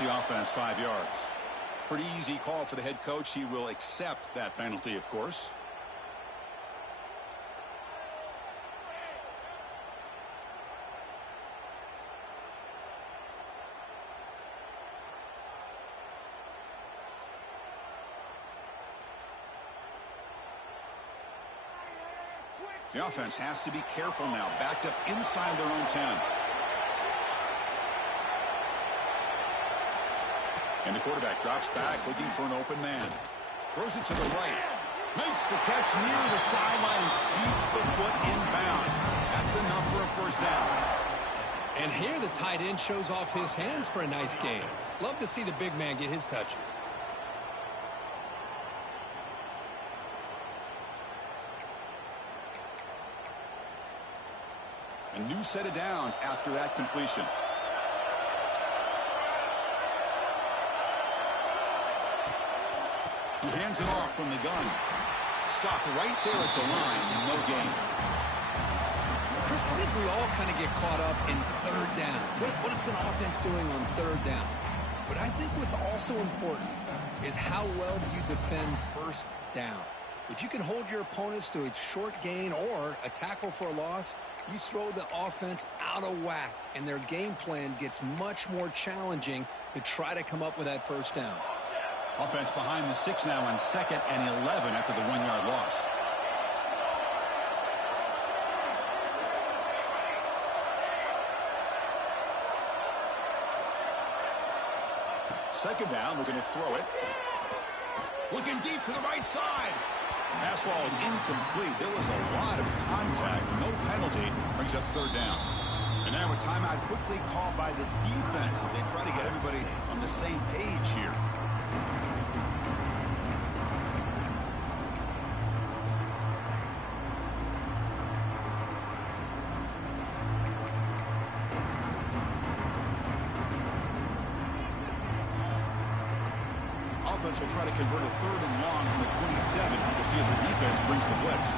the offense 5 yards. Pretty easy call for the head coach. He will accept that penalty, of course. The offense has to be careful now. Backed up inside their own 10. And the quarterback drops back looking for an open man. Throws it to the right. Makes the catch near the sideline and keeps the foot in bounds. That's enough for a first down. And here the tight end shows off his hands for a nice game. Love to see the big man get his touches. A new set of downs after that completion. He hands it off from the gun. Stopped right there at the line. No gain. Chris, I think we all kind of get caught up in third down. What is an offense doing on third down? But I think what's also important is how well do you defend first down. If you can hold your opponents to a short gain or a tackle for a loss, you throw the offense out of whack, and their game plan gets much more challenging to try to come up with that first down. Offense behind the 6 now on 2nd and 11 after the 1-yard loss. Second down, we're going to throw it. Looking deep to the right side. Pass ball is incomplete. There was a lot of contact. No penalty. Brings up third down. And now a timeout quickly called by the defense as they try to get everybody on the same page here. Will try to convert a 3rd and long from the 27. We'll see if the defense brings the blitz.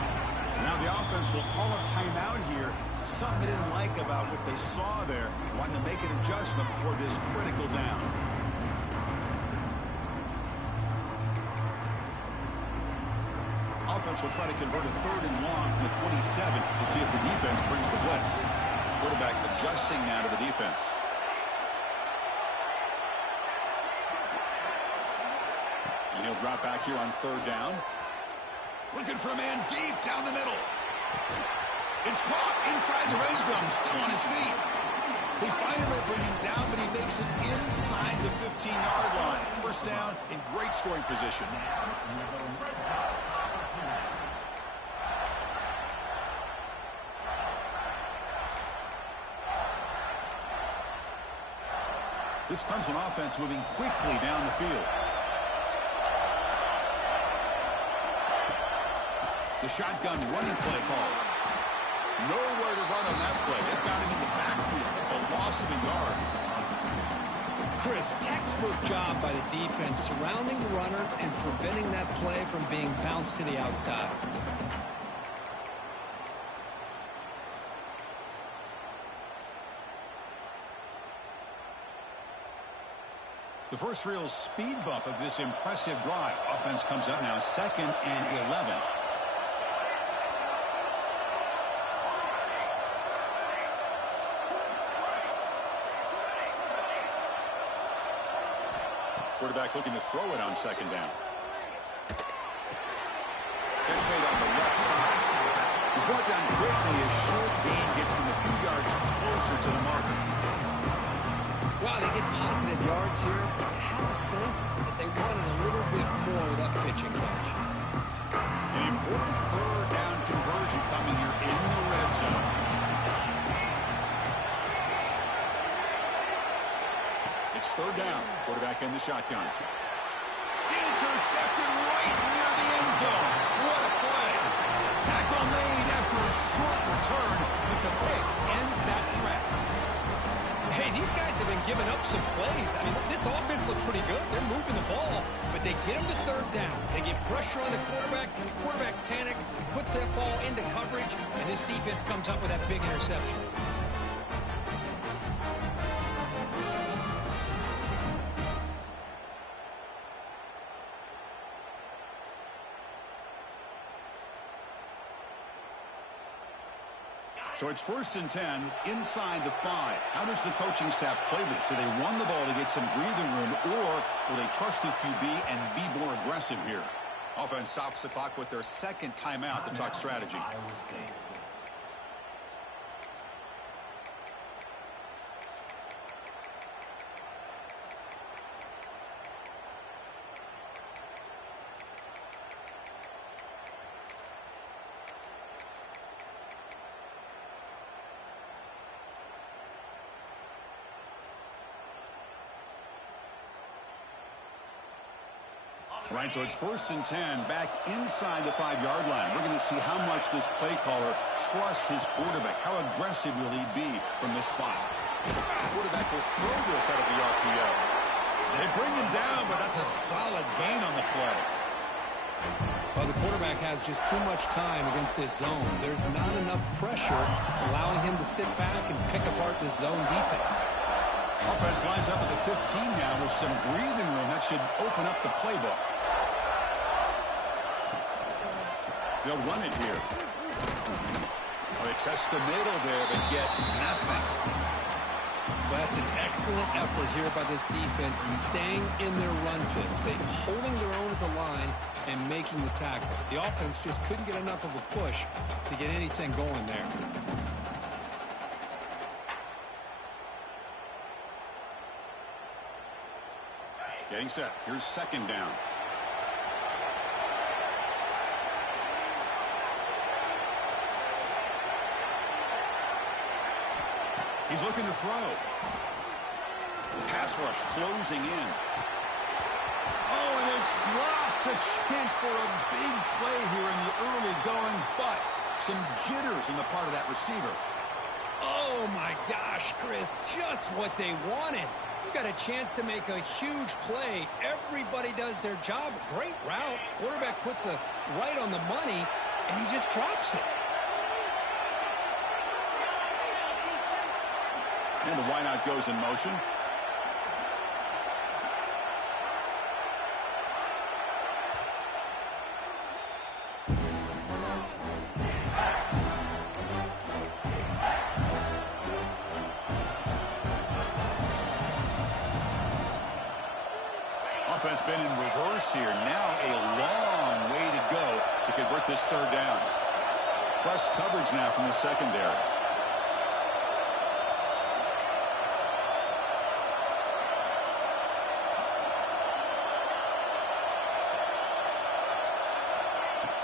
And now the offense will call a timeout here. Something they didn't like about what they saw there. Wanting to make an adjustment before this critical down. Offense will try to convert a 3rd and long from the 27. We'll see if the defense brings the blitz. Quarterback adjusting now to the defense. He'll drop back here on 3rd down. Looking for a man deep down the middle. It's caught inside the red zone, still on his feet. They finally bring him down, but he makes it inside the 15-yard line. First down in great scoring position. This comes an offense moving quickly down the field. The shotgun running play call. Nowhere to run on that play. They got him in the backfield. It's a loss of a yard. Chris, textbook job by the defense surrounding the runner and preventing that play from being bounced to the outside. The first real speed bump of this impressive drive. Offense comes up now 2nd and 11. Quarterback looking to throw it on 2nd down. Catch made on the left side. He's brought down quickly. A short gain gets them a few yards closer to the marker. Wow, they get positive yards here. I had the sense that they wanted a little bit more with that pitch and catch. An important 3rd down conversion coming here in the red zone. It's 3rd down. Quarterback in the shotgun. Intercepted right near the end zone. What a play. Tackle made after a short return, but the pick ends that threat. Hey, these guys have been giving up some plays. I mean, this offense looked pretty good. They're moving the ball, but they get them to 3rd down. They get pressure on the quarterback. The quarterback panics, puts that ball into coverage, and this defense comes up with that big interception. So it's 1st and 10 inside the 5. How does the coaching staff play this? Do they run the ball to get some breathing room, or will they trust the QB and be more aggressive here? Offense stops the clock with their second timeout to talk strategy. All right, so it's 1st and 10 back inside the 5-yard line. We're going to see how much this play caller trusts his quarterback. How aggressive will he be from this spot? The quarterback will throw this out of the RPO. They bring him down, but that's a solid gain on the play. Well, the quarterback has just too much time against this zone. There's not enough pressure to allowing him to sit back and pick apart this zone defense. Offense lines up at the 15 now with some breathing room. That should open up the playbook. They'll run it here. Oh, they test the middle there, but get nothing. Well, that's an excellent effort here by this defense, staying in their run fits. They're holding their own at the line and making the tackle. The offense just couldn't get enough of a push to get anything going there. Getting set. Here's 2nd down. He's looking to throw. Pass rush closing in. Oh, and it's dropped. A chance for a big play here in the early going, but some jitters in the part of that receiver. Oh, my gosh, Chris, just what they wanted. You got a chance to make a huge play. Everybody does their job. Great route. Quarterback puts it right on the money, and he just drops it. And the wideout goes in motion. Offense been in reverse here. Now a long way to go to convert this 3rd down. Press coverage now from the secondary.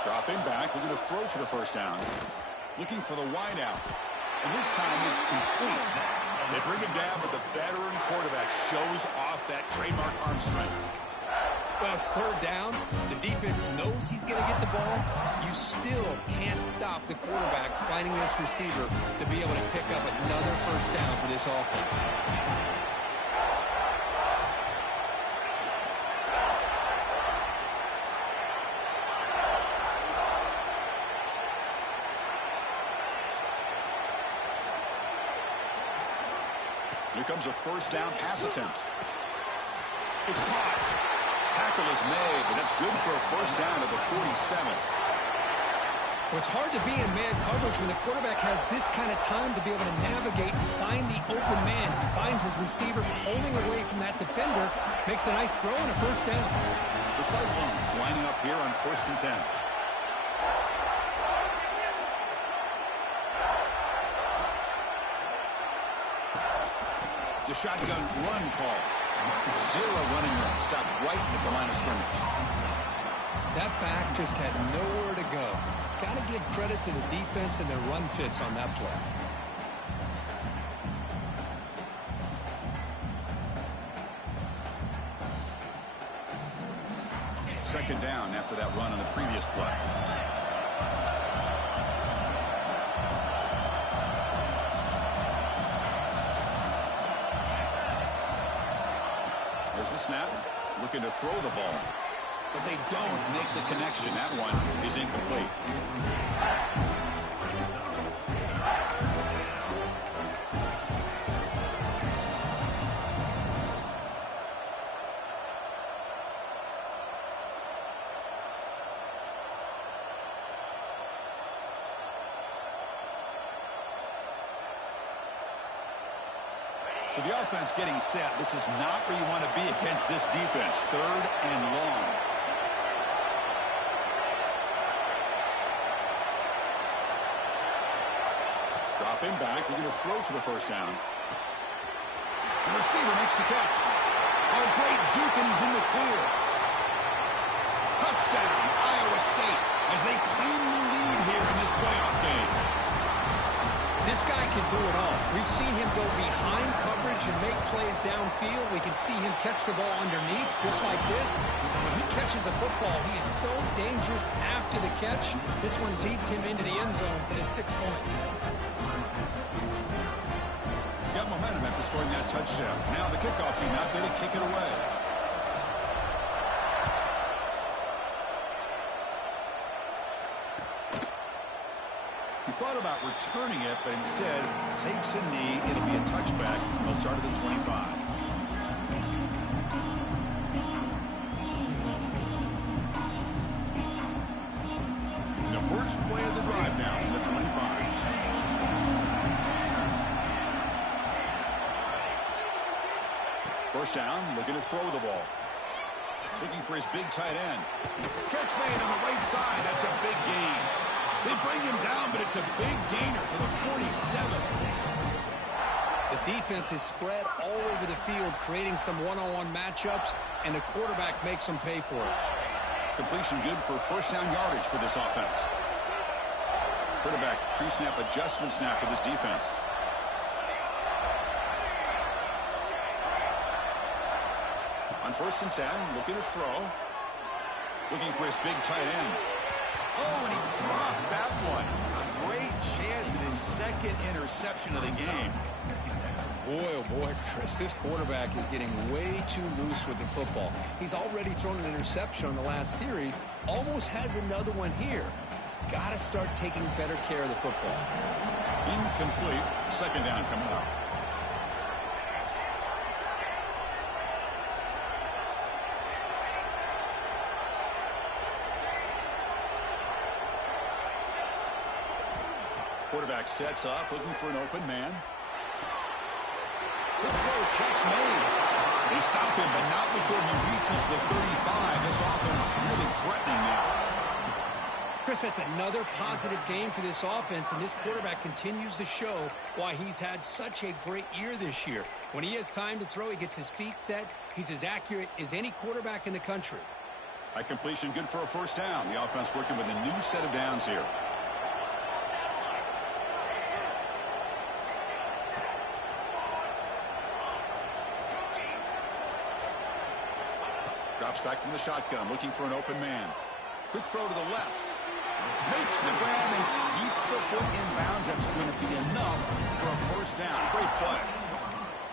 Dropping back, looking to throw for the 1st down. Looking for the wideout. And this time it's complete. They bring it down, but the veteran quarterback shows off that trademark arm strength. Well, it's 3rd down. The defense knows he's going to get the ball. You still can't stop the quarterback finding this receiver to be able to pick up another 1st down for this offense. Here comes a 1st down pass attempt. It's caught. Tackle is made, but that's good for a 1st down to the 47. Well, it's hard to be in man coverage when the quarterback has this kind of time to be able to navigate and find the open man. He finds his receiver holding away from that defender, makes a nice throw and a 1st down. The Cyclones lining up here on 1st and 10. The shotgun run call. 0 running room. Stopped right at the line of scrimmage. That back just had nowhere to go. Got to give credit to the defense and their run fits on that play. Second down after that run on the previous play. There's the snap. Looking to throw the ball. But they don't make the connection. That one is incomplete. So the offense getting set. This is not where you want to be against this defense. 3rd and long. Dropping back. We're going to throw for the first down. The receiver makes the catch. Oh, great juke, and he's in the clear. Touchdown, Iowa State, as they claim the lead here in this playoff game. This guy can do it all. We've seen him go behind coverage and make plays downfield. We can see him catch the ball underneath, just like this. When he catches a football, he is so dangerous after the catch. This one leads him into the end zone for the 6 points. Got momentum after scoring that touchdown. Now the kickoff team out there to kick it away. He thought about returning it, but instead takes a knee. It'll be a touchback. He'll start at the 25. The first play of the drive now from the 25. First down, looking to throw the ball. Looking for his big tight end. Catch made on the right side. That's a big gain. They bring him down, but it's a big gainer for the 47. The defense is spread all over the field, creating some one-on-one matchups, and the quarterback makes them pay for it. Completion good for first down yardage for this offense. Quarterback pre-snap adjustment snap for this defense. On 1st and 10, looking to throw. Looking for his big tight end. Oh, and he dropped that one. A great chance at his 2nd interception of the game. Boy, oh boy, Chris, this quarterback is getting way too loose with the football. He's already thrown an interception on the last series, almost has another one here. He's got to start taking better care of the football. Incomplete. 2nd down coming up. Quarterback sets up, looking for an open man. Good throw, catch made. They stop him, but not before he reaches the 35. This offense really threatening now. Chris, that's another positive game for this offense, and this quarterback continues to show why he's had such a great year this year. When he has time to throw, he gets his feet set. He's as accurate as any quarterback in the country. A completion good for a first down. The offense working with a new set of downs here. Drops back from the shotgun, looking for an open man. Quick throw to the left. Makes the grab and keeps the foot in bounds. That's going to be enough for a first down. Great play.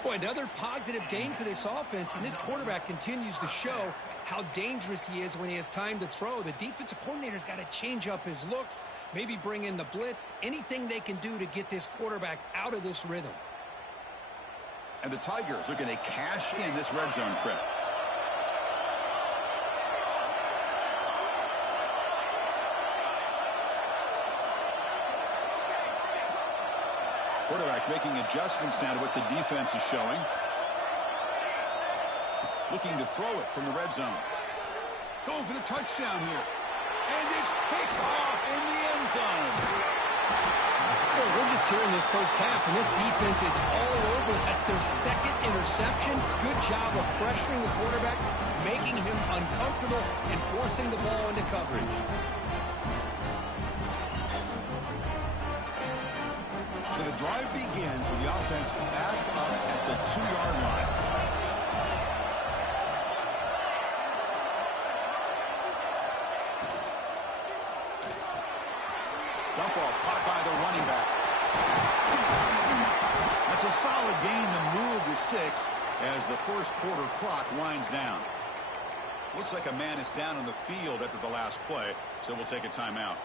Boy, another positive game for this offense, and this quarterback continues to show how dangerous he is when he has time to throw. The defensive coordinator's got to change up his looks, maybe bring in the blitz, anything they can do to get this quarterback out of this rhythm. And the Tigers are going to cash in this red zone trip. Quarterback making adjustments now to what the defense is showing. Looking to throw it from the red zone. Going for the touchdown here. And it's picked off in the end zone. Well, we're just here in this first half, and this defense is all over. That's their 2nd interception. Good job of pressuring the quarterback, making him uncomfortable, and forcing the ball into coverage. So the drive begins with the offense backed up at the 2-yard line. Dump off caught by the running back. That's a solid gain to move the sticks as the first quarter clock winds down. Looks like a man is down on the field after the last play, so we'll take a timeout.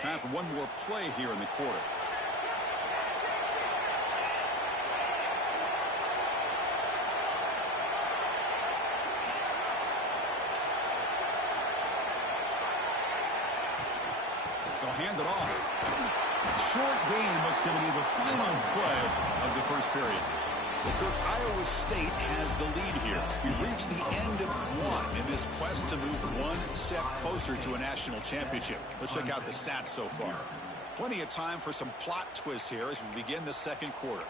Time for one more play here in the quarter. hand it off. Short gain, what's going to be the final play of the first period. Well, Kirk, Iowa State has the lead here. We've reached the end of one in this quest to move one step closer to a national championship. Let's check out the stats so far. Plenty of time for some plot twists here as we begin the second quarter.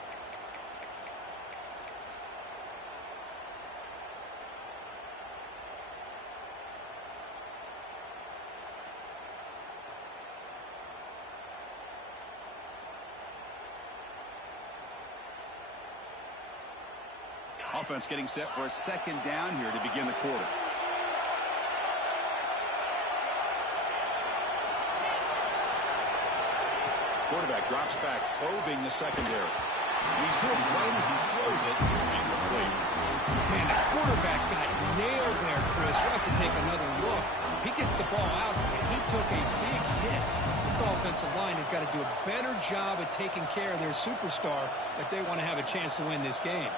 Offense getting set for a second down here to begin the quarter. Quarterback drops back, probing the secondary. He's hit right as he throws it. Incomplete. Man, the quarterback got nailed there, Chris. We'll have to take another look. He gets the ball out, and he took a big hit. This offensive line has got to do a better job of taking care of their superstar if they want to have a chance to win this game.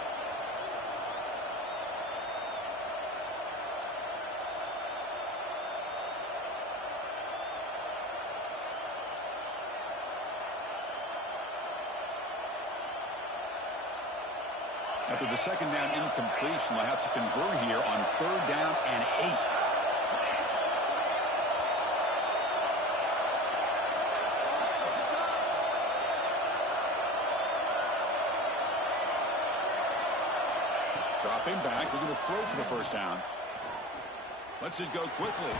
After the second down incompletion, they'll have to convert here on third down and 8. Dropping back, we're going to throw for the first down. Lets it go quickly.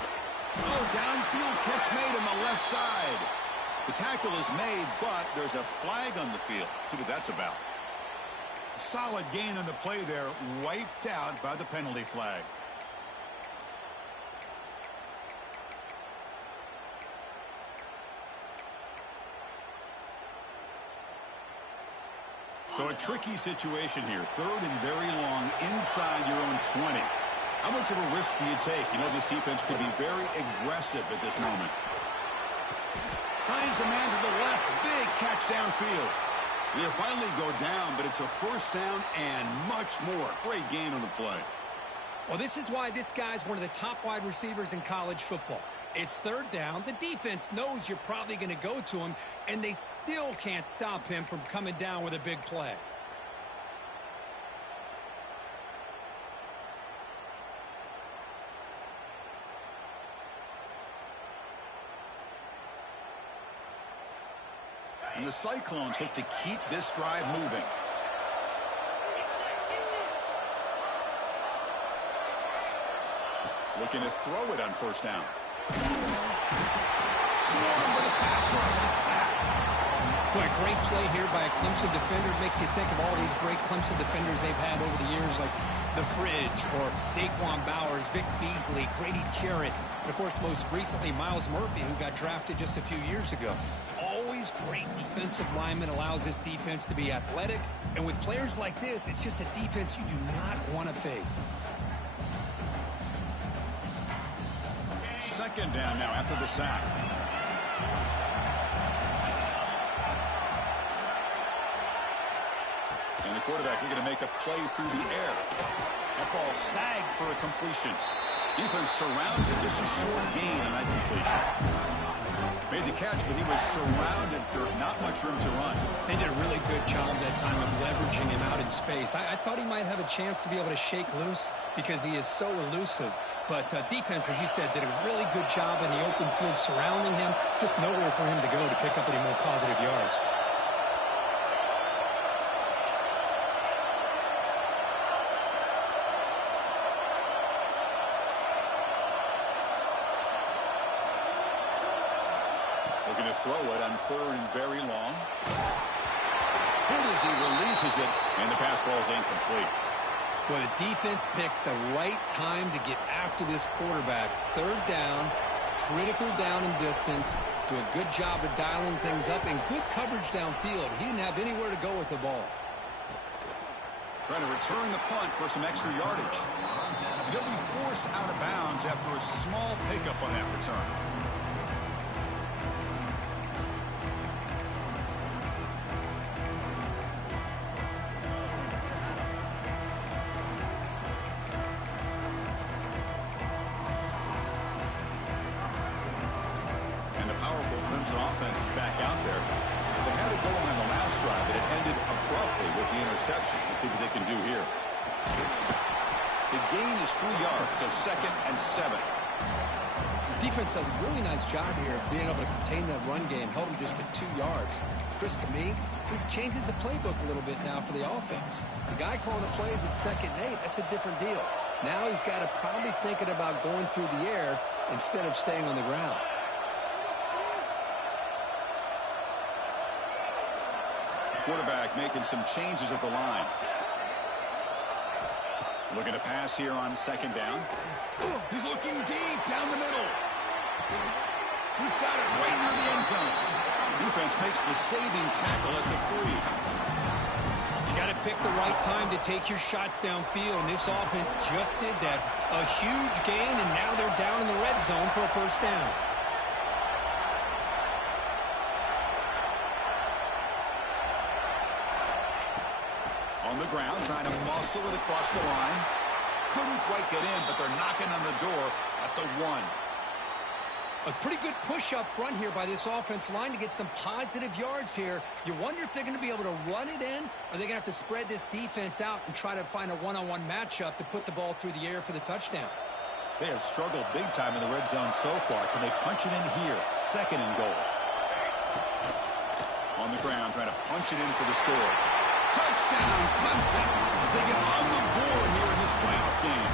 Oh, downfield catch made on the left side. The tackle is made, but there's a flag on the field. See what that's about. Solid gain on the play there, wiped out by the penalty flag. So a tricky situation here. Third and very long inside your own 20. How much of a risk do you take? You know, this defense could be very aggressive at this moment. Finds a man to the left. Big catch downfield. They finally go down, but it's a first down and much more. Great gain on the play. Well, this is why this guy's one of the top wide receivers in college football. It's third down. The defense knows you're probably going to go to him, and they still can't stop him from coming down with a big play. And the Cyclones look to keep this drive moving. Looking to throw it on first down. Swarmed with a pass rush and sack. Boy, a great play here by a Clemson defender. It makes you think of all these great Clemson defenders they've had over the years, like The Fridge or Daquan Bowers, Vic Beasley, Grady Jarrett, and, of course, most recently, Myles Murphy, who got drafted just a few years ago. Always great defensive lineman, allows this defense to be athletic. And with players like this, it's just a defense you do not want to face. Second down now after the sack. And the quarterback looking to make a play through the air. That ball snagged for a completion. Defense surrounds it. Just a short gain on that completion. Made the catch, but he was surrounded for not much room to run. They did a really good job that time of leveraging him out in space. I thought he might have a chance to be able to shake loose because he is so elusive. But defense, as you said, did a really good job in the open field surrounding him. Just nowhere for him to go to pick up any more positive yards. Looking to throw it on third and very long. Hit as he releases it, and the pass ball is incomplete. Well, the defense picks the right time to get after this quarterback. Third down, critical down and distance. Do a good job of dialing things up and good coverage downfield. He didn't have anywhere to go with the ball. Trying to return the punt for some extra yardage. He'll be forced out of bounds after a small pickup on that return. interception. Let's see what they can do here. The gain is 3 yards, so 2nd and 7. Defense does a really nice job here of being able to contain that run game, held them just at 2 yards. Chris, to me, this changes the playbook a little bit now for the offense. The guy calling the plays at 2nd and 8, that's a different deal. Now he's got to probably thinking about going through the air instead of staying on the ground. Quarterback making some changes at the line. Looking to pass here on 2nd down. He's looking deep down the middle. He's got it right near the end zone. Defense makes the saving tackle at the 3. You got to pick the right time to take your shots downfield, and this offense just did that. A huge gain, and now they're down in the red zone for a 1st down. On the ground, trying to muscle it across the line. Couldn't quite get in, but they're knocking on the door at the 1. A pretty good push up front here by this offense line to get some positive yards here. You wonder if they're going to be able to run it in, or they're going to have to spread this defense out and try to find a one-on-one matchup to put the ball through the air for the touchdown. They have struggled big time in the red zone so far. Can they punch it in here? 2nd and goal. On the ground, trying to punch it in for the score. Touchdown, Clemson, as they get on the board here in this playoff game.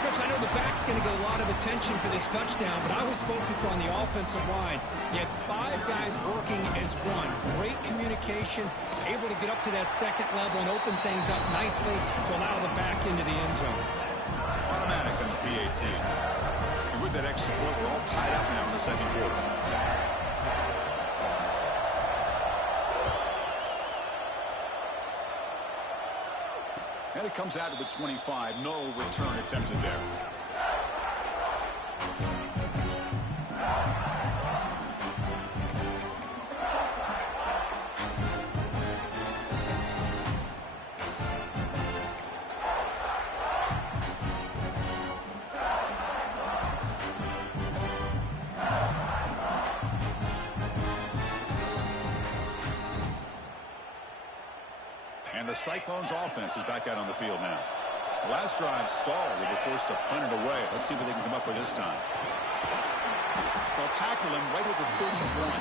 Chris, I know the back's going to get a lot of attention for this touchdown, but I was focused on the offensive line. You had 5 guys working as one. Great communication, able to get up to that 2nd level and open things up nicely to allow the back into the end zone. Automatic on the PAT. And with that extra point, we're all tied up now in the 2nd quarter. And it comes out to the 25. No return attempted there. And the Cyclones offense is back out on the field now. Last drive stalled. They were forced to punt it away. Let's see what they can come up with this time. They'll tackle him right at the 31.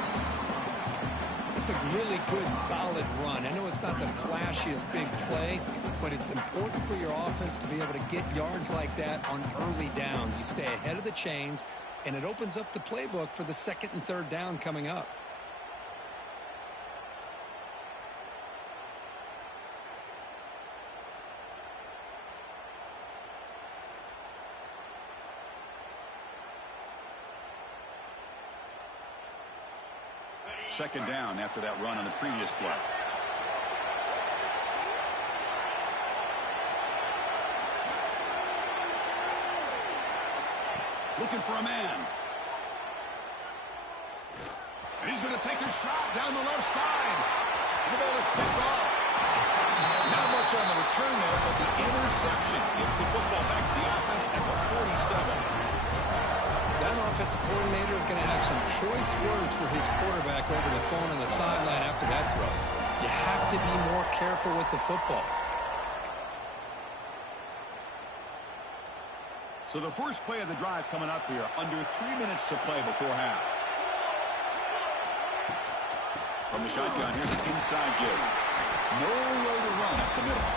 It's a really good, solid run. I know it's not the flashiest big play, but it's important for your offense to be able to get yards like that on early downs. You stay ahead of the chains, and it opens up the playbook for the 2nd and 3rd down coming up. Second down after that run on the previous play. Looking for a man. And he's going to take a shot down the left side. And the ball is picked off. Not much on the return there, but the interception gives the football back to the offense at the 47. That offensive coordinator is going to have some choice words for his quarterback over the phone on the sideline after that throw. You have to be more careful with the football. So the first play of the drive coming up here, under 3 minutes to play before half. From the shotgun, here's an inside give. No way to run up the middle.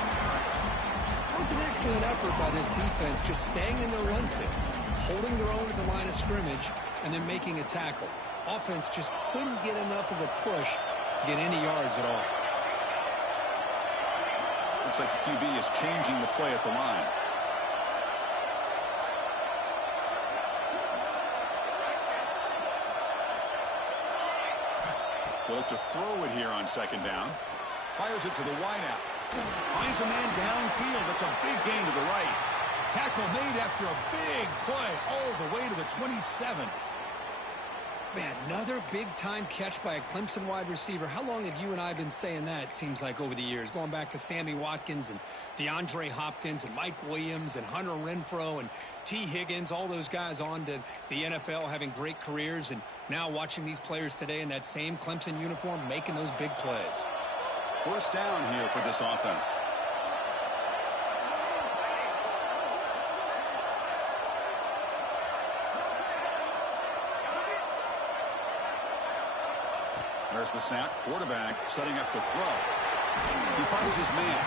That was an excellent effort by this defense, just staying in their run fits, holding their own at the line of scrimmage, and then making a tackle. Offense just couldn't get enough of a push to get any yards at all. Looks like the QB is changing the play at the line. They'll look to throw it here on 2nd down. Fires it to the wideout. Finds a man downfield. That's a big gain to the right. Tackle made after a big play all the way to the 27. Man, another big-time catch by a Clemson wide receiver. How long have you and I been saying that, it seems like, over the years? Going back to Sammy Watkins and DeAndre Hopkins and Mike Williams and Hunter Renfrow and T. Higgins, all those guys on to the NFL having great careers, and now watching these players today in that same Clemson uniform making those big plays. first down here for this offense. There's the snap. Quarterback setting up the throw. He finds his man.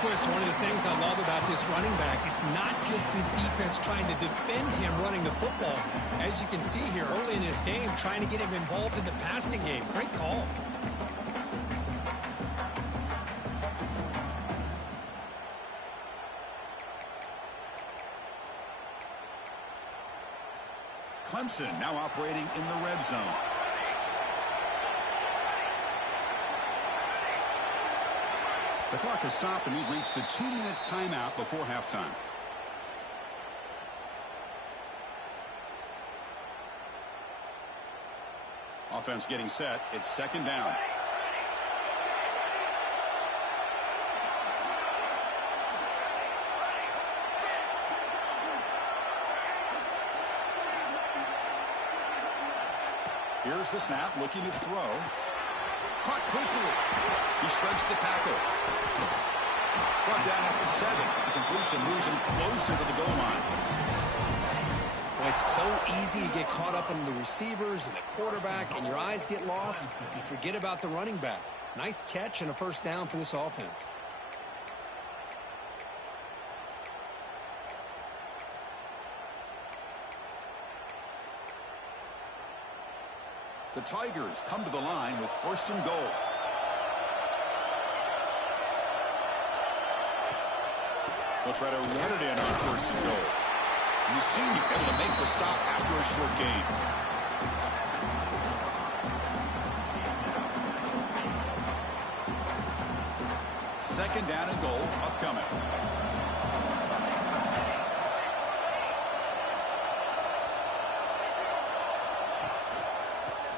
Chris, one of the things I love about this running back, it's not just this defense trying to defend him running the football. As you can see here early in this game, trying to get him involved in the passing game. Great call. Clemson now operating in the red zone. The clock has stopped, and we've reached the 2-minute timeout before halftime. Offense getting set. It's second down. Here's the snap, looking to throw. Caught quickly. He shreds the tackle. Brought down at the 7. The completion moves him closer to the goal line. Well, it's so easy to get caught up in the receivers and the quarterback, and your eyes get lost. You forget about the running back. Nice catch and a first down for this offense. The Tigers come to the line with first and goal. They'll try to run it in on first and goal. And the senior able to make the stop after a short gain. Second down and goal upcoming.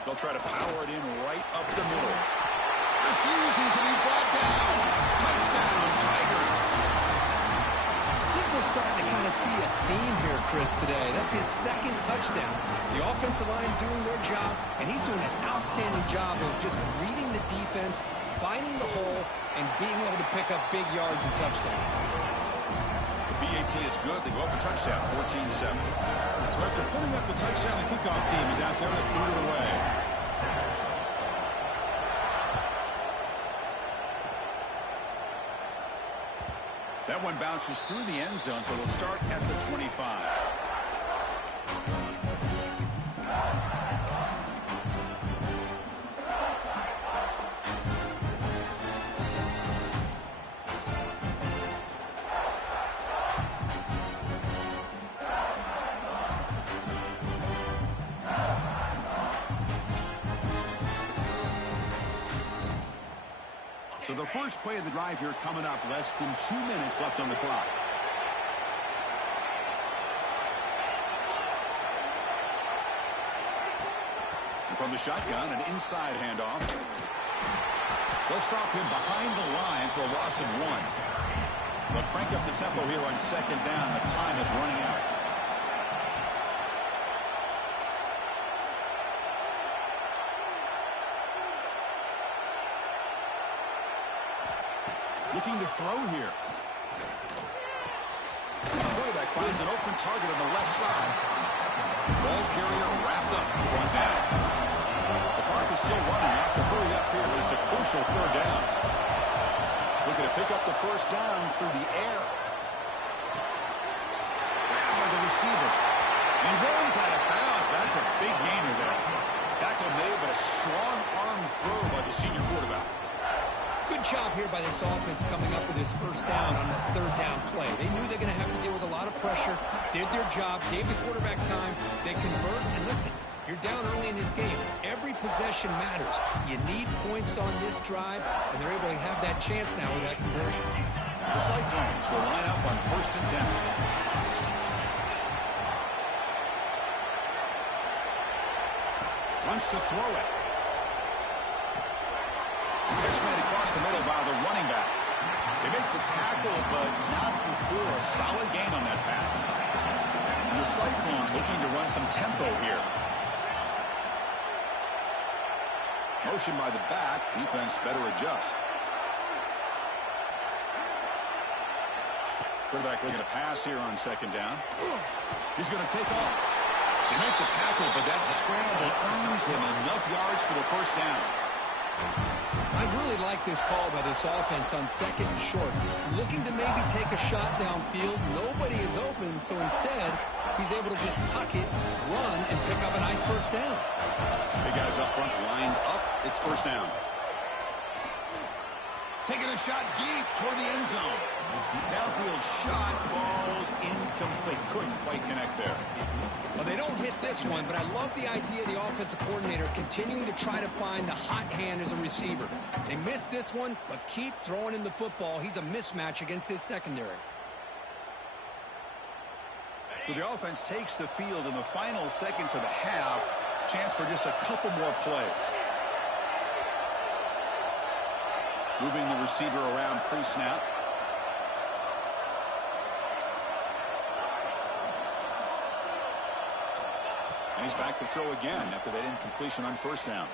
They'll try to power it in right up the middle. Refusing to be brought down. Touchdown, Tigers. I think we're starting to kind of see a theme here, Chris, today. That's his second touchdown. The offensive line doing their job, and he's doing an outstanding job of just reading the defense, finding the hole, and being able to pick up big yards and touchdowns. The BAT is good. They go up a touchdown, 14-7. So after putting up the touchdown, the kickoff team is out there to boot it away. That one bounces through the end zone, so they'll start at the 25. So the first play of the drive here coming up, less than 2 minutes left on the clock. And from the shotgun, an inside handoff. They'll stop him behind the line for a loss of 1. They'll crank up the tempo here on second down. The time is running out. Looking to throw here. The quarterback finds an open target on the left side. Ball carrier wrapped up, one down. The clock is still running. Have to hurry up here, but it's a crucial third down. Looking to pick up the first down through the air. Grabbed by the receiver. He runs out of bounds. That's a big gainer there. Tackle made, but a strong arm throw by the senior quarterback. Good job here by this offense coming up with this first down on that third down play. They knew they're going to have to deal with a lot of pressure, did their job, gave the quarterback time, they convert, and listen, you're down early in this game. Every possession matters. You need points on this drive, and they're able to have that chance now with that conversion. The Cyclones will line up on first and 10. Wants to throw it. Catch made across the middle by the running back. They make the tackle, but not before a solid gain on that pass. And the Cyclones looking to run some tempo here. Motion by the back. Defense better adjust. Quarterback looking to pass here on second down. He's going to take off. They make the tackle, but that scramble earns him enough yards for the first down. I really like this call by this offense on second and short. Looking to maybe take a shot downfield. Nobody is open, so instead, he's able to just tuck it, run, and pick up a nice first down. Big guys up front lined up. It's first down. Taking a shot deep toward the end zone. Downfield shot, falls incomplete. Couldn't quite connect there. Well, they don't hit this one, but I love the idea of the offensive coordinator continuing to try to find the hot hand as a receiver. They missed this one, but keep throwing him the football. He's a mismatch against his secondary. So the offense takes the field in the final seconds of the half. Chance for just a couple more plays. Moving the receiver around pre-snap. And he's back to throw again after that incompletion on first down.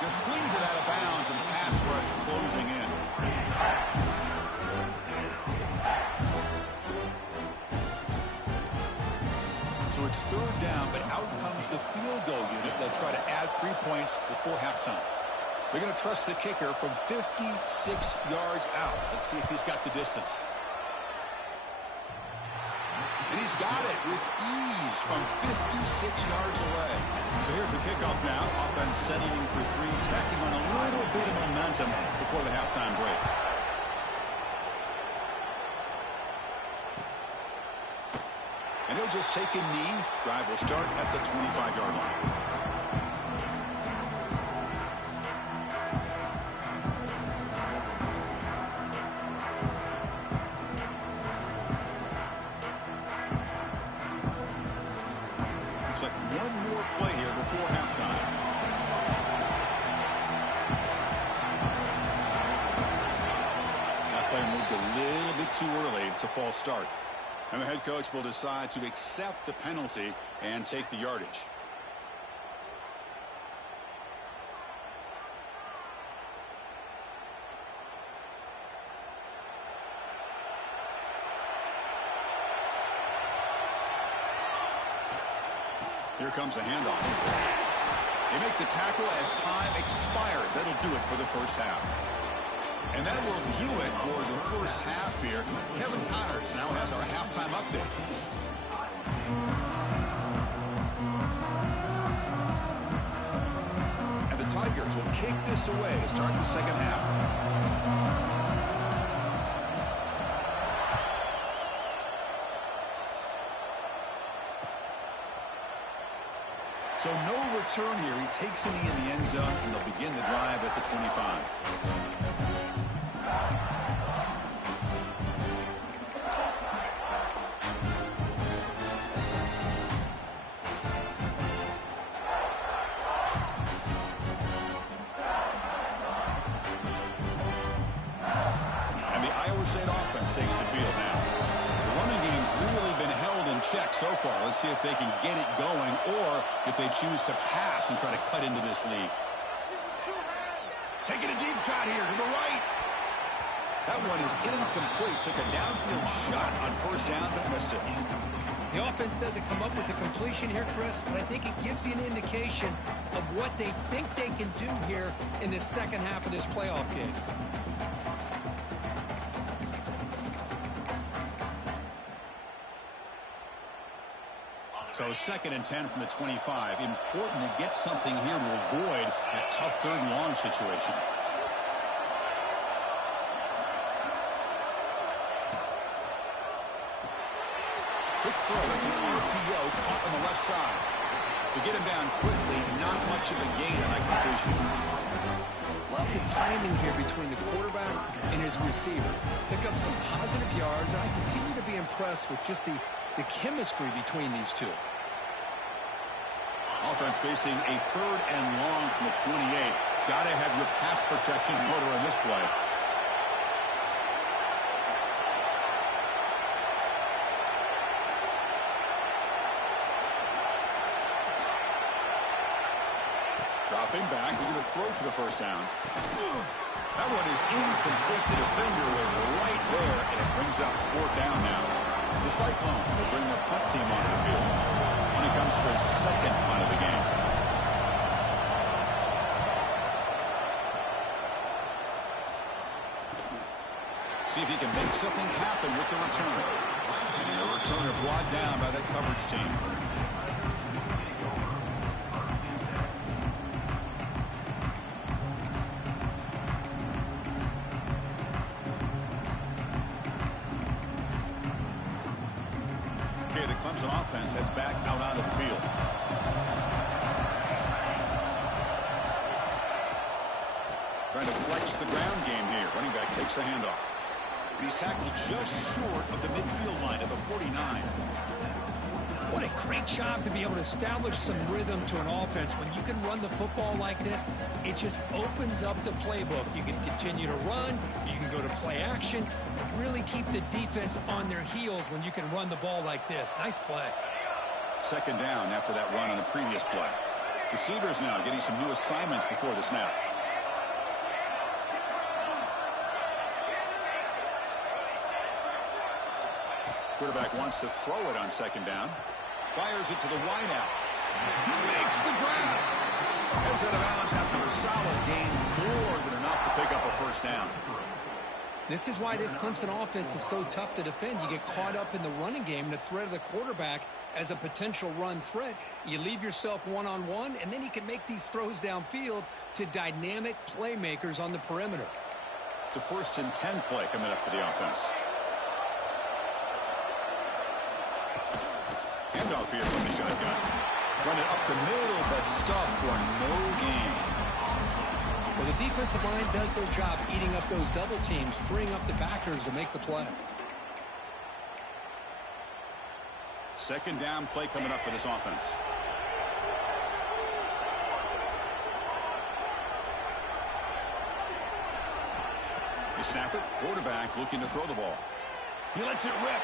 Just flings it out of bounds, and the pass rush closing in. So it's third down, but out comes the field goal unit. They'll try to add 3 points before halftime. They're going to trust the kicker from 56 yards out. Let's see if he's got the distance. And he's got it with ease from 56 yards away. So here's the kickoff now. Offense settling for three, tacking on a little bit of momentum before the halftime break. And he'll just take a knee. Drive will start at the 25-yard line. Too early. It's a false start. And the head coach will decide to accept the penalty and take the yardage. Here comes a handoff. They make the tackle as time expires. That'll do it for the first half. And that will do it for the first half here. Kevin Connors now has our halftime update. And the Tigers will kick this away to start the second half. So no return here. He takes a knee in the end zone, and they'll begin the drive at the 25. Takes the field now. The running game's really been held in check so far. Let's see if they can get it going or if they choose to pass and try to cut into this lead. Taking a deep shot here to the right. That one is incomplete. Took a downfield shot on first down, but missed it. The offense doesn't come up with the completion here, Chris, but I think it gives you an indication of what they think they can do here in the second half of this playoff game. So 2nd and 10 from the 25. Important to get something here to avoid that tough third and long situation. Quick throw. That's an RPO caught on the left side. To get him down quickly, not much of a gain on that completion. Love the timing here between the quarterback and his receiver. Pick up some positive yards, and I continue to be impressed with just the chemistry between these two. Offense facing a 3rd and long from the 28. Got to have your pass protection in order on this play. Dropping back. We're going to throw for the first down. That one is incomplete. The defender was right there, and it brings up fourth down now. The Cyclones will bring the punt team onto the field when it comes for his second punt of the game. See if he can make something happen with the return. And the returner brought down by that coverage team. Okay, the Clemson offense heads back out onto the field. Trying to flex the ground game here. Running back takes the handoff. He's tackled just short of the midfield line at the 49. What a great job to be able to establish some rhythm to an offense. When you can run the football like this, it just opens up the playbook. You can continue to run, you can go to play action, and really keep the defense on their heels when you can run the ball like this. Nice play. Second down after that run on the previous play. Receivers now getting some new assignments before the snap. Quarterback wants to throw it on second down. Fires it to the wideout. He makes the grab. Heads out of bounds after a solid gain, more than enough to pick up a first down. This is why this Clemson offense is so tough to defend. You get caught up in the running game, the threat of the quarterback as a potential run threat. You leave yourself one-on-one, and then he can make these throws downfield to dynamic playmakers on the perimeter. It's a 1st and 10 play coming up for the offense. Handoff here from the shotgun. Run it up the middle, but stuffed for no gain. Well, the defensive line does their job eating up those double teams, freeing up the backers to make the play. Second down play coming up for this offense. The snapper, quarterback looking to throw the ball. He lets it rip.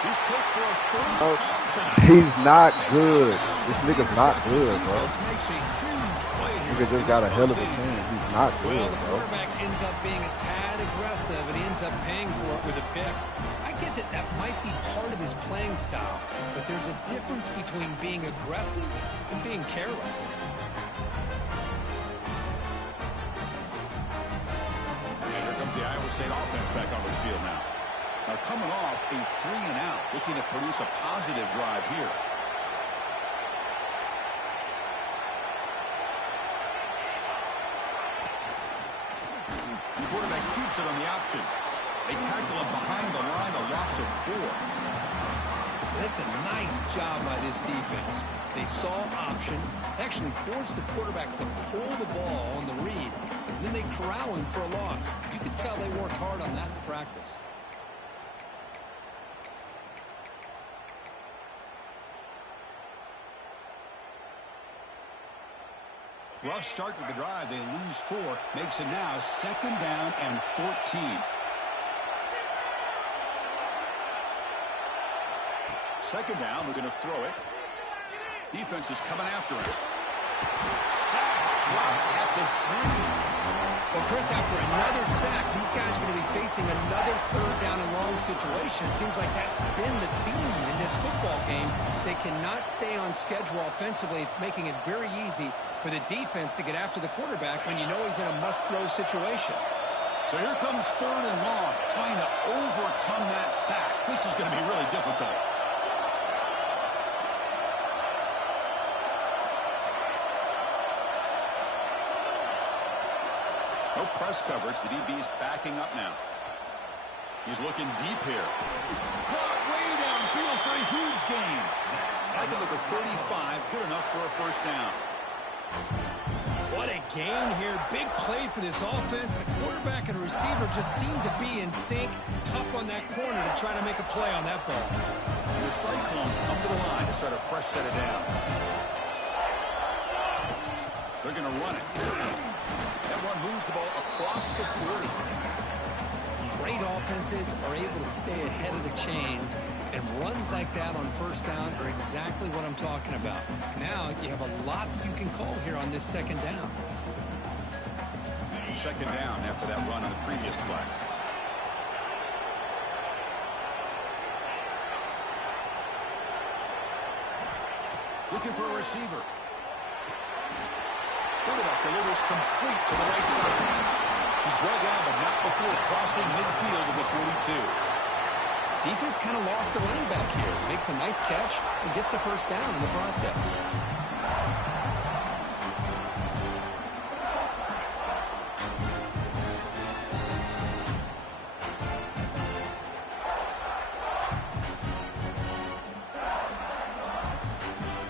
He's picked for a third time tonight. He's not good. This nigga's not good, bro. Makes a huge play here. Nigga just got a hell of a team. He's not good, Well, the bro. quarterback ends up being a tad aggressive, and he ends up paying for it with a pick. I get that that might be part of his playing style, but there's a difference between being aggressive and being careless. And here comes the Iowa State offense back onto the field now. Now coming off a 3-and-out, looking to produce a positive drive here. The quarterback keeps it on the option. They tackle him behind the line, a loss of 4. That's a nice job by this defense. They saw option, actually forced the quarterback to pull the ball on the read, and then they corral him for a loss. You could tell they worked hard on that in practice. Rough start with the drive. They lose 4. Makes it now 2nd down and 14. Second down, they're going to throw it. Defense is coming after him. Sacked, dropped at the 3. Well, Chris, after another sack, these guys are going to be facing another 3rd down and long situation. It seems like that's been the theme in this football game. They cannot stay on schedule offensively, making it very easy for the defense to get after the quarterback when you know he's in a must-throw situation. So here comes 3rd and long, trying to overcome that sack. This is going to be really difficult. No press coverage. The DB's backing up now. He's looking deep here. Caught way downfield for a huge gain. Taken at the 35. Good enough for a first down. What a gain here. Big play for this offense. The quarterback and receiver just seem to be in sync. Tough on that corner to try to make a play on that ball. And the Cyclones come to the line to start a fresh set of downs. They're going to run it. That one moves the ball across the 40. He's great offenses are able to stay ahead of the chains, and runs like that on first down are exactly what I'm talking about. Now you have a lot that you can call here on this second down. Second down after that run on the previous play. Looking for a receiver. Quarterback delivers complete to the right side. He's brought down, but not before crossing midfield of the 42. Defense kind of lost a running back here. Makes a nice catch and gets the first down in the process.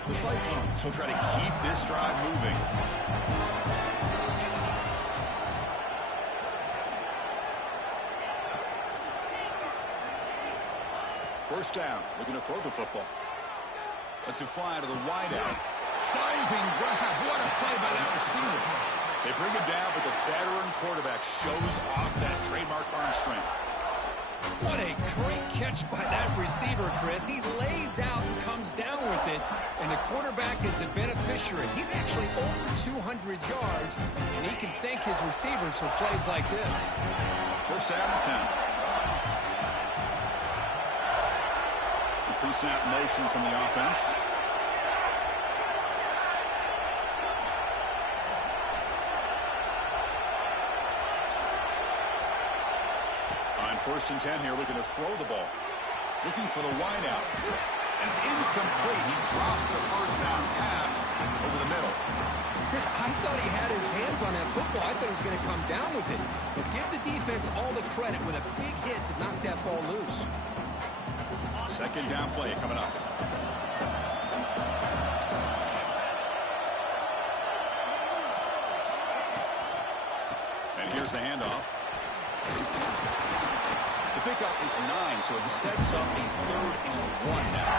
The Cyclones will try to keep this drive moving. First down, looking to throw the football. Lets it fly to the wideout. Diving grab, what a play by that receiver. They bring him down, but the veteran quarterback shows off that trademark arm strength. What a great catch by that receiver, Chris. He lays out and comes down with it, and the quarterback is the beneficiary. He's actually over 200 yards, and he can thank his receivers for plays like this. First down and 10. Pre-snap motion from the offense. On first and 10 here, looking to throw the ball. Looking for the wideout. That's incomplete. He dropped the first down pass over the middle. Chris, I thought he had his hands on that football. I thought he was going to come down with it. But give the defense all the credit with a big hit to knock that ball loose. Second down play coming up. And here's the handoff. The pickup is 9, so it sets up a 3rd and 1 now.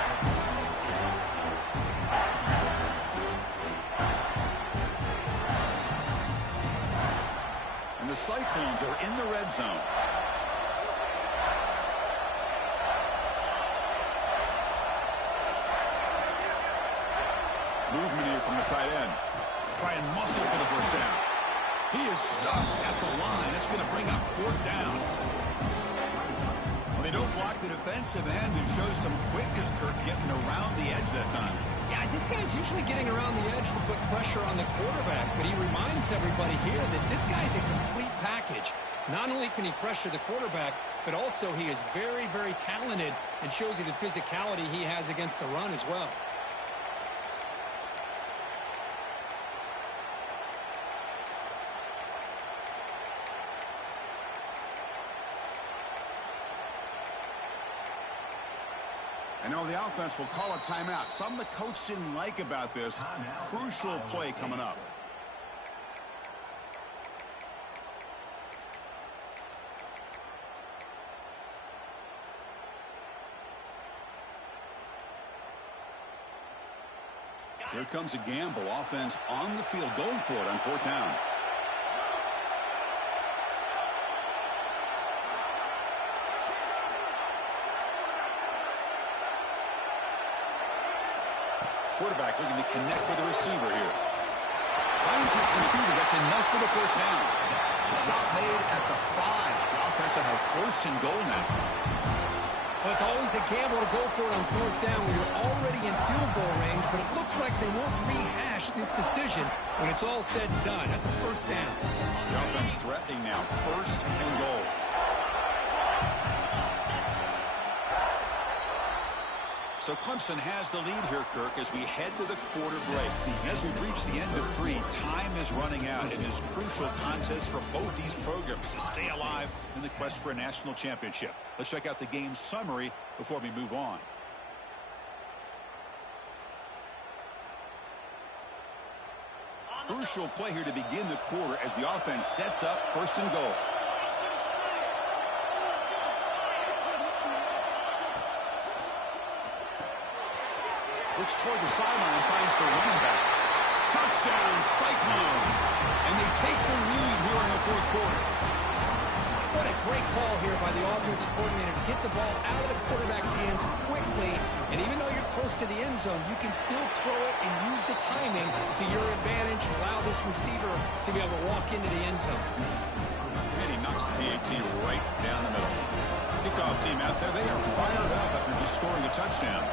And the Cyclones are in the red zone. Movement here from the tight end. Try and muscle for the first down. He is stuffed at the line. It's going to bring up 4th down. Well, they don't block the defensive end and show some quickness, Kirk, getting around the edge that time. Yeah, this guy's usually getting around the edge to put pressure on the quarterback, but he reminds everybody here that this guy's a complete package. Not only can he pressure the quarterback, but also he is very, very talented and shows you the physicality he has against the run as well. I know the offense will call a timeout. Something the coach didn't like about this. Crucial play coming up. Here comes a gamble. Offense on the field, going for it on 4th down. Quarterback looking to connect with the receiver here. Finds his receiver. That's enough for the first down. The stop made at the 5. The offense will have 1st and goal now. Well, it's always a gamble to go for it on 4th down when you're already in field goal range, but it looks like they won't rehash this decision when it's all said and done. That's a first down. The offense threatening now. 1st and goal. So Clemson has the lead here, Kirk, as we head to the quarter break. As we reach the end of 3, time is running out in this crucial contest for both these programs to stay alive in the quest for a national championship. Let's check out the game summary before we move on. Crucial play here to begin the quarter as the offense sets up 1st and goal. Looks toward the sideline, finds the running back. Touchdown, Cyclones. And they take the lead here in the 4th quarter. What a great call here by the offensive coordinator to get the ball out of the quarterback's hands quickly. And even though you're close to the end zone, you can still throw it and use the timing to your advantage. Allow this receiver to be able to walk into the end zone. And he knocks the PAT right down the middle. Kickoff team out there, they are fired up after just scoring a touchdown.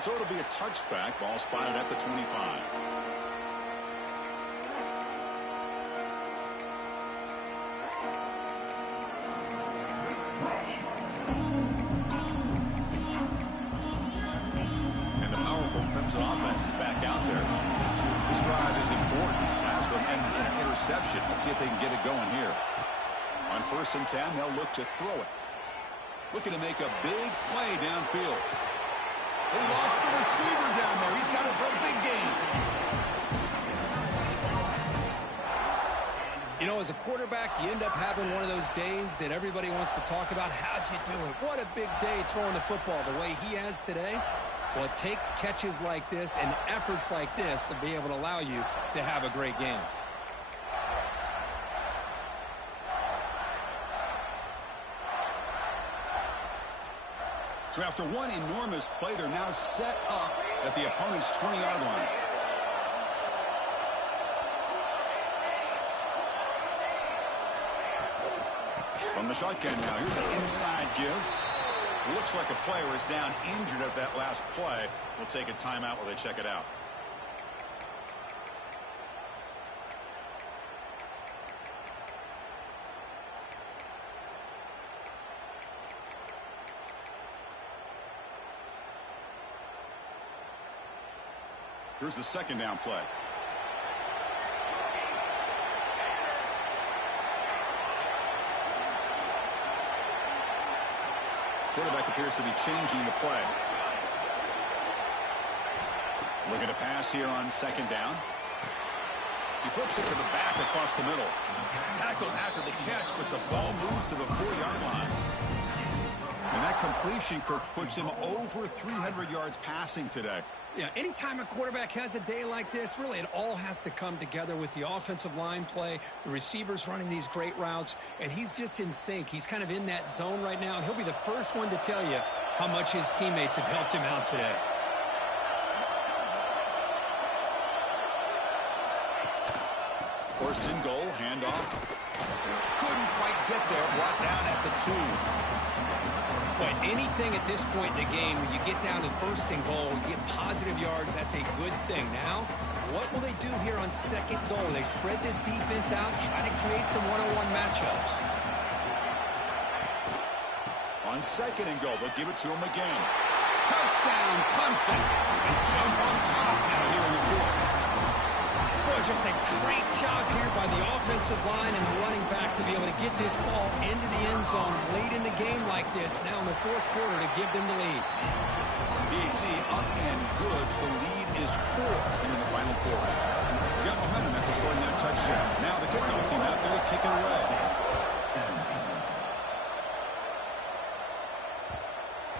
So it'll be a touchback. Ball spotted at the 25. And the powerful Crimson offense is back out there. This drive is important. Pass from and an interception. Let's see if they can get it going here. On 1st and 10, they'll look to throw it. Looking to make a big play downfield. They lost the receiver down there. He's got it for a big gain. You know, as a quarterback, you end up having one of those days that everybody wants to talk about. How'd you do it? What a big day throwing the football the way he has today. Well, it takes catches like this and efforts like this to be able to allow you to have a great game. So after one enormous play, they're now set up at the opponent's 20-yard line. From the shotgun now, here's an inside give. Looks like a player is down injured at that last play. We'll take a timeout while they check it out. Here's the 2nd down play. Quarterback appears to be changing the play. Looking to pass here on 2nd down. He flips it to the back across the middle. Tackled after the catch, but the ball moves to the 4-yard line. And that completion, Kirk, puts him over 300 yards passing today. Yeah, anytime a quarterback has a day like this, really it all has to come together with the offensive line play, the receivers running these great routes, and he's just in sync. He's kind of in that zone right now, and he'll be the first one to tell you how much his teammates have helped him out today. First and goal, handoff. Couldn't quite get there, brought down at the 2. But anything at this point in the game, when you get down to 1st and goal, you get positive yards, that's a good thing. Now, what will they do here on 2nd goal? They spread this defense out, try to create some one-on-one matchups. On 2nd and goal, they'll give it to him again. Touchdown, Clemson. And jump on top now here in the 4th. Boy, just a great job here by the offensive line and the running back to be able to get this ball into the end zone late in the game like this, now in the 4th quarter, to give them the lead. BT up and good. The lead is 4 here in the final quarter. Got momentum after scoring that touchdown. Now the kickoff team out there to kick it away.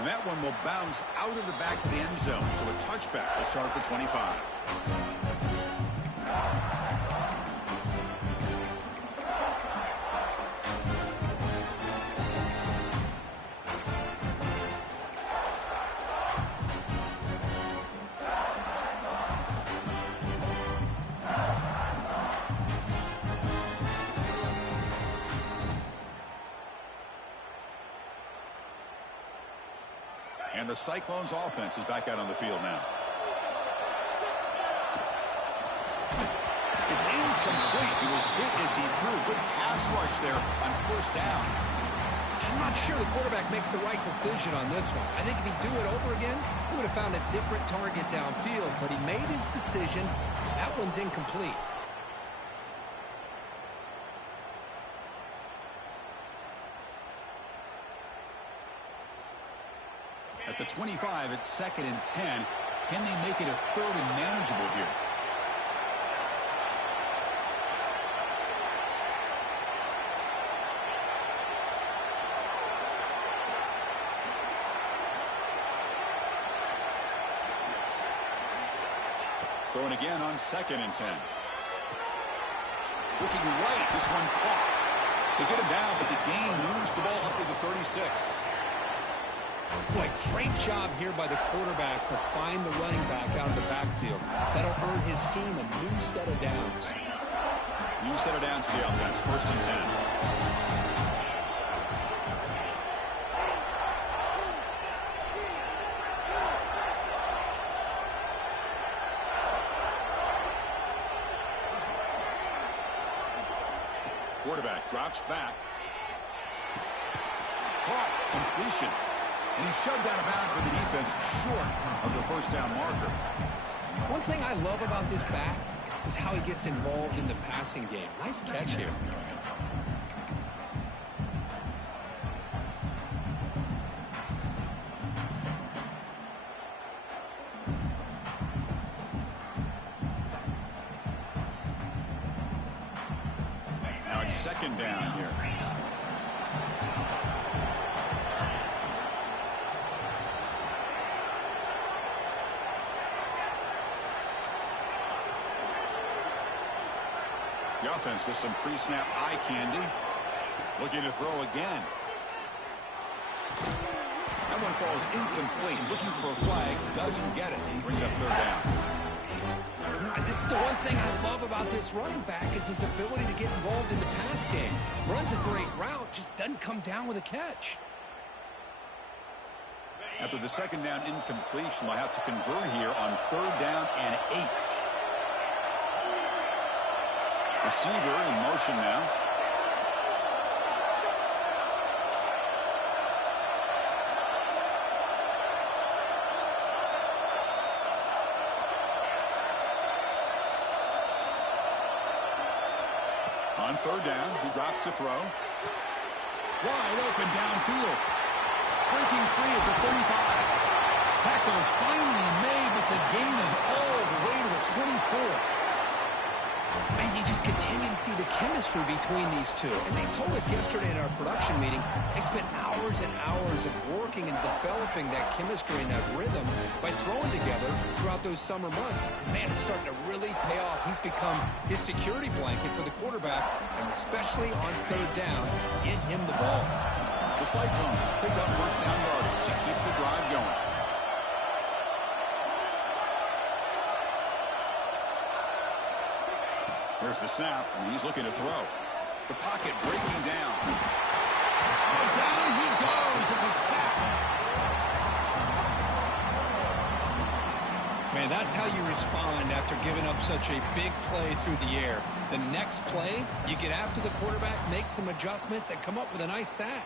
And that one will bounce out of the back of the end zone. So a touchback to start the 25. And the Cyclones offense is back out on the field now. It's incomplete. He was hit as he threw. Good pass rush there on 1st down. I'm not sure the quarterback makes the right decision on this one. I think if he'd do it over again, he would have found a different target downfield. But he made his decision. That one's incomplete. At the 25, it's 2nd and 10. Can they make it a 3rd and manageable here? Throwing again on 2nd and 10. Looking right. This one caught. They get him down, but the gain moves the ball up to the 36. Boy, great job here by the quarterback to find the running back out of the backfield. That'll earn his team a new set of downs. New set of downs for the offense. 1st and 10. Quarterback drops back. Caught. Completion. And he's shoved out of bounds by the defense short of the 1st down marker. One thing I love about this back is how he gets involved in the passing game. Nice catch here. Now it's 2nd down here. The offense with some pre-snap eye candy. Looking to throw again. That one falls incomplete. Looking for a flag. Doesn't get it. Brings up 3rd down. This is the one thing I love about this running back is his ability to get involved in the pass game. Runs a great route, just doesn't come down with a catch. After the 2nd down incompletion, they'll have to convert here on 3rd down and 8. Receiver in motion now. On 3rd down, he drops to throw. Wide open downfield. Breaking free at the 35. Tackle is finally made, but the gain is all the way to the 24. Man, you just continue to see the chemistry between these two. And they told us yesterday in our production meeting, they spent hours and hours of working and developing that chemistry and that rhythm by throwing together throughout those summer months. And man, it's starting to really pay off. He's become his security blanket for the quarterback, and especially on 3rd down, get him the ball. The Cyclones pick up 1st down yardage to keep the drive going. There's the snap, and he's looking to throw. The pocket breaking down. Oh, down he goes. It's a sack. Man, that's how you respond after giving up such a big play through the air. The next play, you get after the quarterback, make some adjustments, and come up with a nice sack.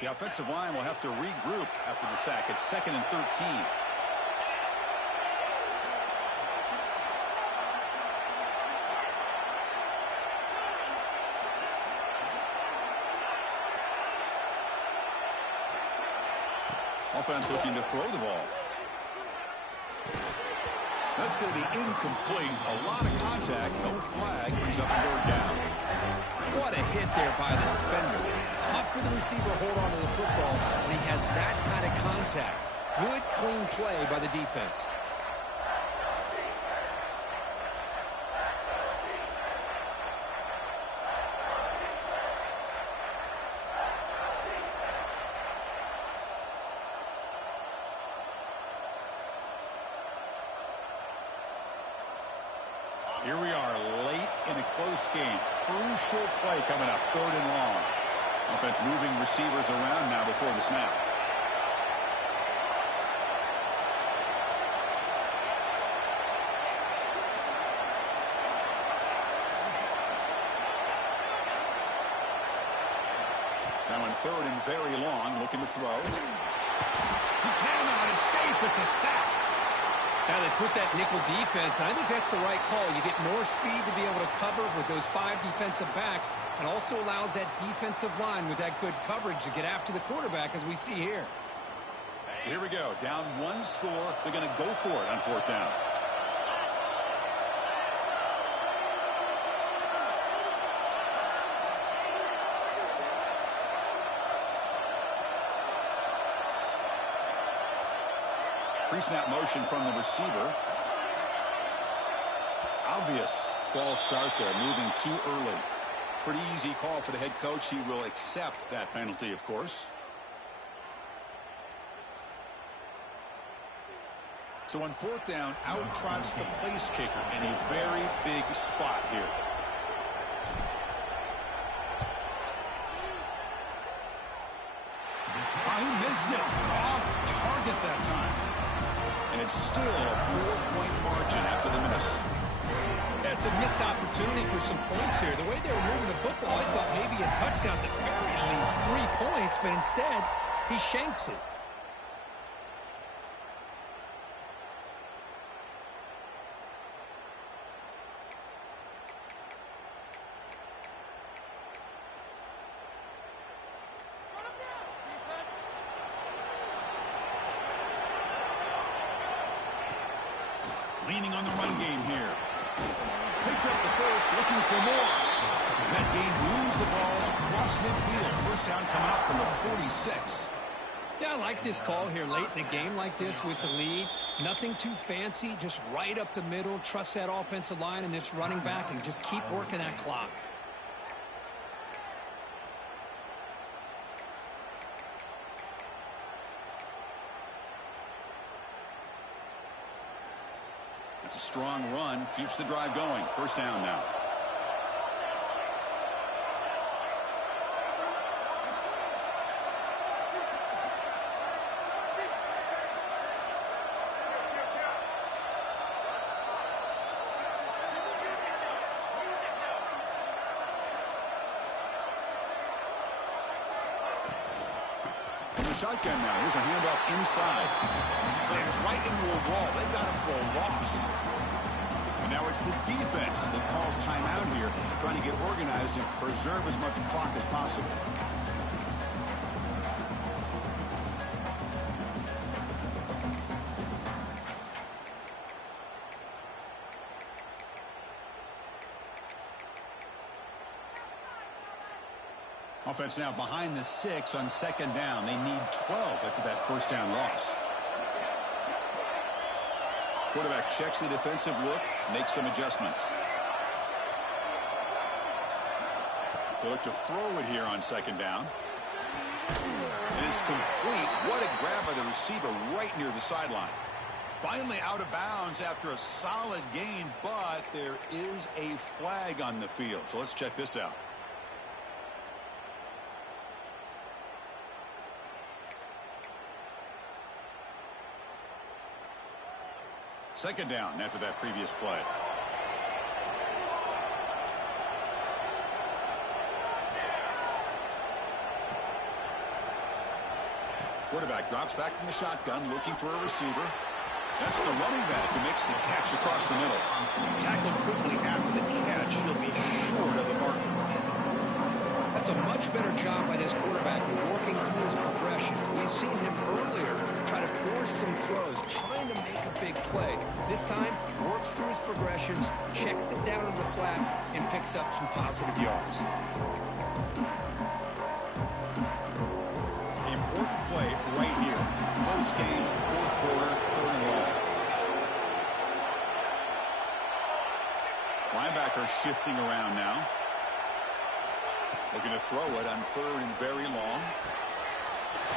The offensive line will have to regroup after the sack. It's 2nd and 13. Offense looking to throw the ball. That's going to be incomplete. A lot of contact. No flag. Brings up 3rd down. What a hit there by the defender. Tough for the receiver to hold on to the football, and he has that kind of contact. Good, clean play by the defense. Here we are late in a close game. Crucial play coming up, 3rd and long. Offense moving receivers around now before the snap. Now in 3rd and very long, looking to throw. He cannot escape. It's a sack. Now they put that nickel defense, and I think that's the right call. You get more speed to be able to cover with those 5 defensive backs, and also allows that defensive line with that good coverage to get after the quarterback, as we see here. So here we go. Down 1 score. They're going to go for it on 4th down. Pre-snap motion from the receiver. Obvious false start there, moving too early. Pretty easy call for the head coach. He will accept that penalty, of course. So on fourth down, out trots the place kicker in a very big spot here. He missed it. Off target that time. And it's still a 4-point margin after the miss. That's a missed opportunity for some points here. The way they were moving the football, I thought maybe a touchdown, at the very least 3 points, but instead, he shanks it. Leaning on the run game here. Picks up the first, looking for more. That game moves the ball across midfield. First down coming up from the 46. Yeah, I like this call here late in the game like this with the lead. Nothing too fancy, just right up the middle. Trust that offensive line and this running back and just keep working that clock. It's a strong run, keeps the drive going. First down now. Shotgun now. Here's a handoff inside. Slams right into a wall. They got him for a loss. And now it's the defense that calls timeout here, trying to get organized and preserve as much clock as possible. Offense now behind the 6 on second down. They need 12 after that first down loss. Quarterback checks the defensive look, makes some adjustments. They look to throw it here on second down. It is complete. What a grab by the receiver right near the sideline. Finally out of bounds after a solid gain, but there is a flag on the field. So let's check this out. Second down after that previous play. Quarterback drops back from the shotgun, looking for a receiver. That's the running back who makes the catch across the middle. Tackled quickly after the catch. He'll be short of the mark. That's a much better job by this quarterback in working through his progressions. We've seen him earlier try to force some throws, trying to make a big play. This time, works through his progressions, checks it down in the flat, and picks up some positive yards. Important play right here. Close game, fourth quarter, third and long. Linebacker shifting around now. Looking to throw it on third and very long.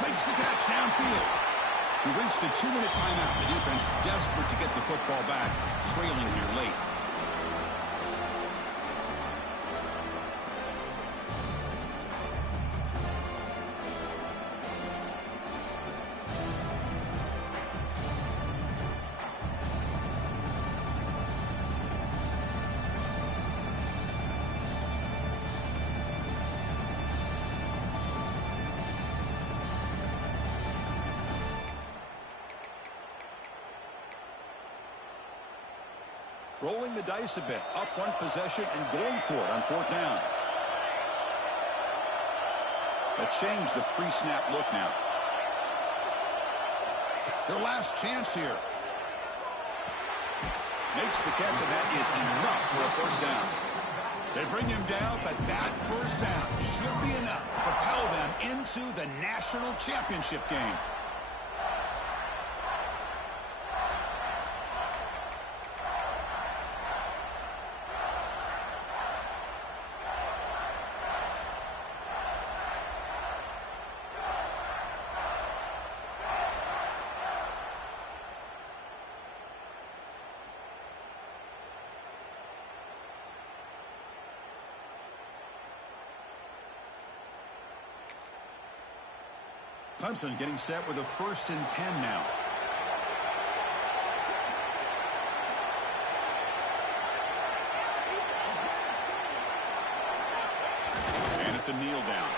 Makes the catch downfield. We've reached the 2-minute timeout. The defense desperate to get the football back, trailing here late. Rolling the dice a bit, up one possession and going for it on fourth down. They'll change the pre-snap look now. Their last chance here. Makes the catch, and that is enough for a first down. They bring him down, but that first down should be enough to propel them into the national championship game. Clemson getting set with a 1st and 10 now. And it's a kneel down.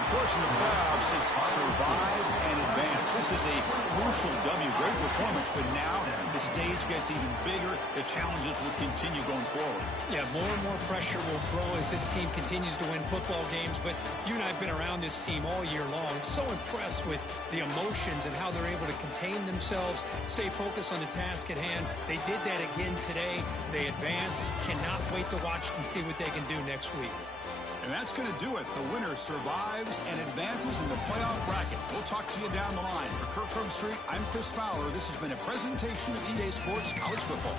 Of course, in the playoffs, it's survive and advance. This is a crucial W. Great performance, but now the stage gets even bigger. The challenges will continue going forward. Yeah, more and more pressure will grow as this team continues to win football games. But you and I have been around this team all year long. So impressed with the emotions and how they're able to contain themselves, stay focused on the task at hand. They did that again today. They advance. Cannot wait to watch and see what they can do next week. And that's going to do it. The winner survives and advances in the playoff bracket. We'll talk to you down the line. For Kirk Herbstreit, I'm Chris Fowler. This has been a presentation of EA Sports College Football.